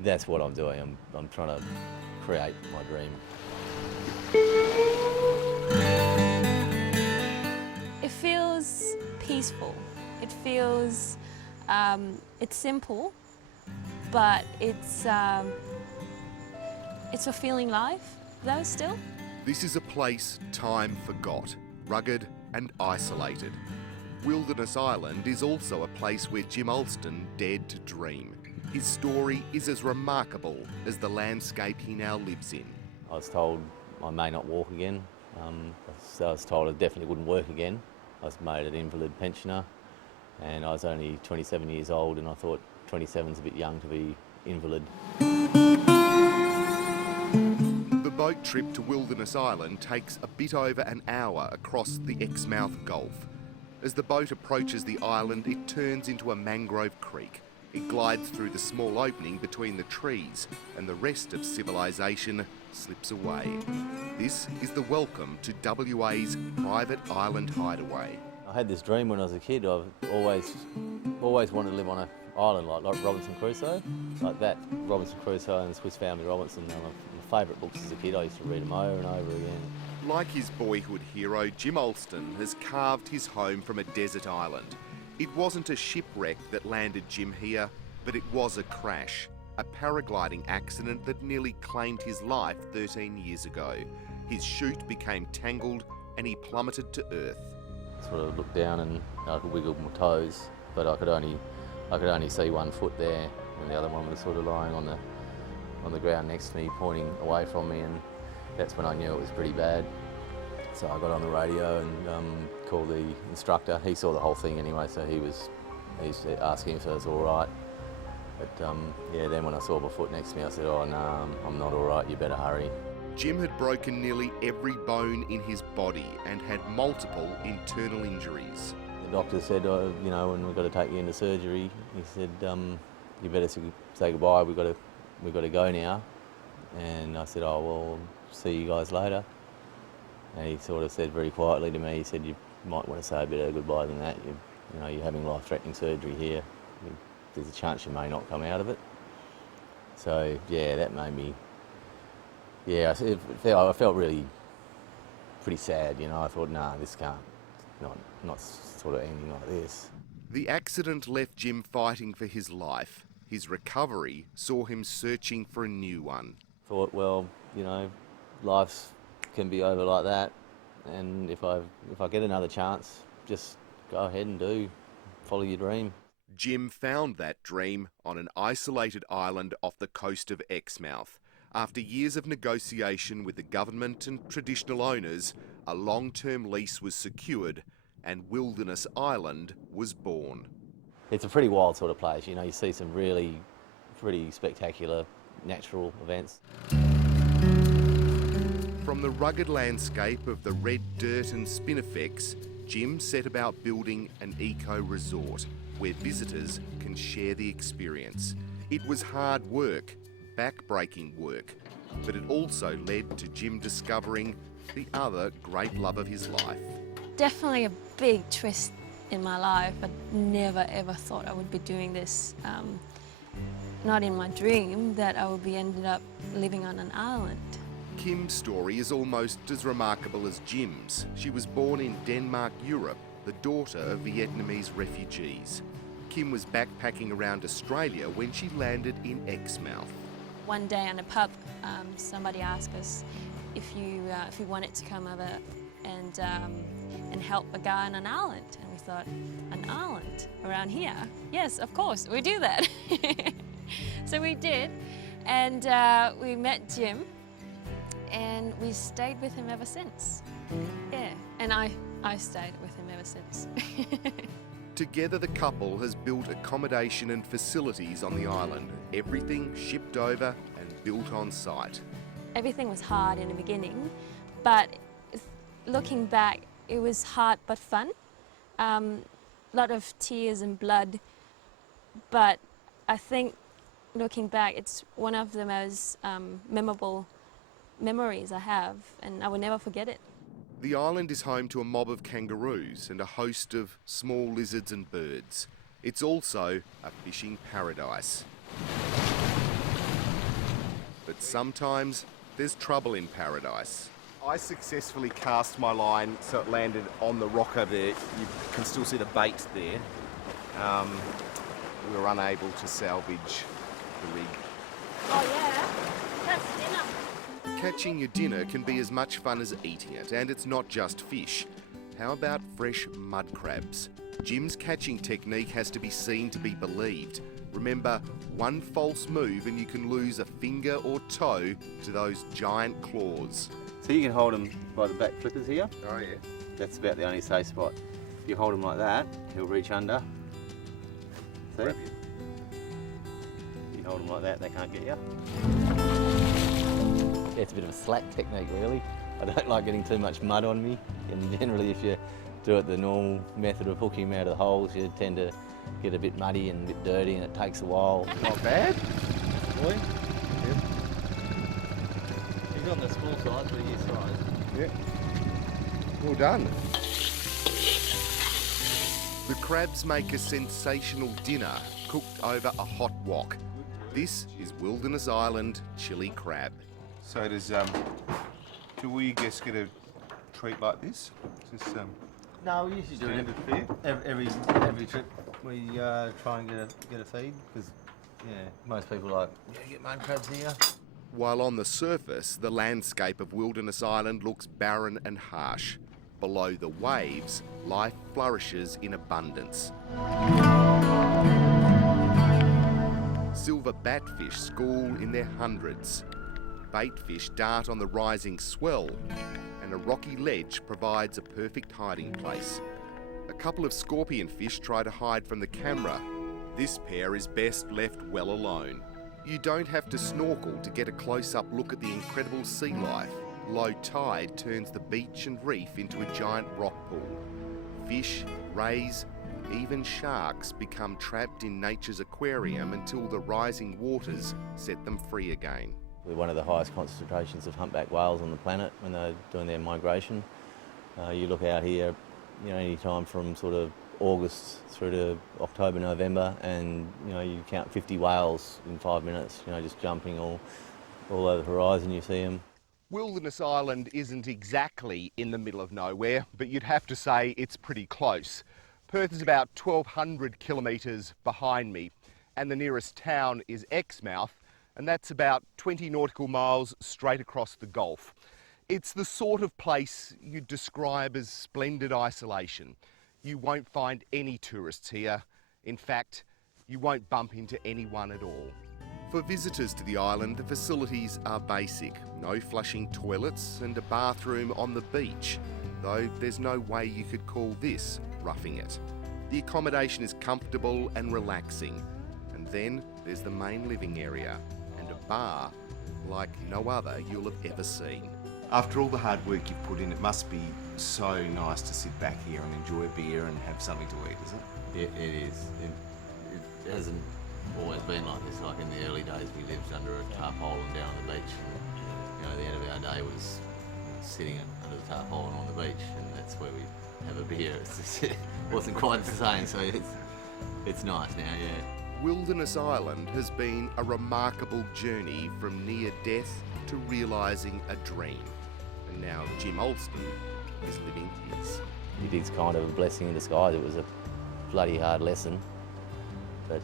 that's what I'm doing. I'm trying to create my dream. It feels peaceful. It feels, it's simple, but it's fulfilling life, though, still. This is a place time forgot, rugged and isolated. Wilderness Island is also a place where Jim Alston dared to dream. His story is as remarkable as the landscape he now lives in. I was told I may not walk again. I was told I definitely wouldn't work again. I was made an invalid pensioner, and I was only 27 years old, and I thought 27's a bit young to be invalid. The boat trip to Wilderness Island takes a bit over an hour across the Exmouth Gulf. As the boat approaches the island, it turns into a mangrove creek. It glides through the small opening between the trees, and the rest of civilisation slips away. This is the welcome to WA's private island hideaway. I had this dream when I was a kid. I've always wanted to live on an island like Robinson Crusoe, like that. Robinson Crusoe and Swiss Family Robinson. One of my favourite books as a kid. I used to read them over and over again. Like his boyhood hero, Jim Alston has carved his home from a desert island. It wasn't a shipwreck that landed Jim here, but it was a crash, a paragliding accident that nearly claimed his life 13 years ago. His chute became tangled and he plummeted to earth. Sort of looked down and I could wiggle my toes, but I could only see one foot there, and the other one was sort of lying on the ground next to me, pointing away from me, and that's when I knew it was pretty bad. So I got on the radio and called the instructor. He saw the whole thing anyway, so he was asking if I was all right. But yeah, then when I saw my foot next to me, I said, "Oh no, I'm not all right. You better hurry." Jim had broken nearly every bone in his body and had multiple internal injuries. The doctor said, "Oh, you know, when we've got to take you into surgery," he said, "You better say goodbye. We've got to go now." And I said, "Oh well, see you guys later." And he sort of said very quietly to me, he said, "You might want to say a bit of goodbye than that. You know, you're having life-threatening surgery here. There's a chance you may not come out of it." So yeah, that made me. Yeah, I felt really pretty sad. You know, I thought, nah, this can't not sort of ending like this. The accident left Jim fighting for his life. His recovery saw him searching for a new one. Thought, well, you know, life can be over like that, and if I get another chance, just go ahead and follow your dream. Jim found that dream on an isolated island off the coast of Exmouth. After years of negotiation with the government and traditional owners, a long-term lease was secured and Wilderness Island was born. It's a pretty wild sort of place. You know, you see some really pretty spectacular natural events. From the rugged landscape of the red dirt and spinifex, Jim set about building an eco-resort where visitors can share the experience. It was hard work, backbreaking work, but it also led to Jim discovering the other great love of his life. Definitely a big twist in my life. I never ever thought I would be doing this. Not in my dream that I would be ended up living on an island. Kim's story is almost as remarkable as Jim's. She was born in Denmark, Europe, the daughter of Vietnamese refugees. Kim was backpacking around Australia when she landed in Exmouth. One day on a pub, somebody asked us if we wanted to come over and help a guy on an island. And we thought, an island around here? Yes, of course, we do that. So we did, and we met Jim, and we stayed with him ever since. Yeah, and I stayed with him ever since. Together, the couple has built accommodation and facilities on the island. Everything shipped over and built on site. Everything was hard in the beginning, but looking back, it was hard but fun. A lot of tears and blood, but I think looking back, it's one of the most memorable memories I have, and I will never forget it. The island is home to a mob of kangaroos and a host of small lizards and birds. It's also a fishing paradise. But sometimes there's trouble in paradise. I successfully cast my line so it landed on the rock over there. You can still see the bait there. We were unable to salvage the rig. Oh yeah, that's dinner. Catching your dinner can be as much fun as eating it, and it's not just fish. How about fresh mud crabs? Jim's catching technique has to be seen to be believed. Remember, one false move and you can lose a finger or toe to those giant claws. So you can hold them by the back flippers here. Oh yeah. That's about the only safe spot. If you hold him like that, he'll reach under. See? You hold them like that, they can't get you. Yeah, it's a bit of a slack technique, really. I don't like getting too much mud on me, and generally if you do it the normal method of hooking him out of the holes, you tend to get a bit muddy and a bit dirty, and it takes a while. Not bad. Boy? Yeah. He's on the small size, but he is size. Yeah. Well done. The crabs make a sensational dinner cooked over a hot wok. This is Wilderness Island chili crab. So do all your guests get a treat like this? Is this No, we usually do standard fare? every trip. We try and get a feed because most people are like, you get mud crabs here. While on the surface, the landscape of Wilderness Island looks barren and harsh. Below the waves, life flourishes in abundance. Silver batfish school in their hundreds. Baitfish dart on the rising swell, and a rocky ledge provides a perfect hiding place. A couple of scorpion fish try to hide from the camera. This pair is best left well alone. You don't have to snorkel to get a close-up look at the incredible sea life. Low tide turns the beach and reef into a giant rock pool. Fish, rays, even sharks become trapped in nature's aquarium until the rising waters set them free again. We're one of the highest concentrations of humpback whales on the planet when they're doing their migration. You look out here, any time from sort of August through to October, November, and you count 50 whales in 5 minutes, just jumping all over the horizon. You see them. Wilderness Island isn't exactly in the middle of nowhere, but you'd have to say it's pretty close. Perth is about 1,200 kilometres behind me, and the nearest town is Exmouth, and that's about 20 nautical miles straight across the Gulf. It's the sort of place you'd describe as splendid isolation. You won't find any tourists here. In fact, you won't bump into anyone at all. For visitors to the island, the facilities are basic. No flushing toilets and a bathroom on the beach, though there's no way you could call this roughing it. The accommodation is comfortable and relaxing. And then there's the main living area and a bar like no other you'll have ever seen. After all the hard work you've put in, it must be so nice to sit back here and enjoy a beer and have something to eat, isn't it? It is. It hasn't always been like this. Like in the early days, we lived under a tarpaulin down on the beach, and the end of our day was sitting under the tarpaulin on the beach, and that's where we have a beer. It wasn't quite the same, so it's nice now, yeah. Wilderness Island has been a remarkable journey from near death to realising a dream. And now Jim Alston is living his. It is kind of a blessing in disguise. It was a bloody hard lesson, but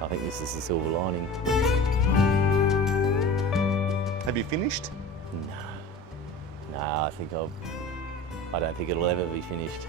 I think this is the silver lining. Have you finished? No, I don't think it'll ever be finished.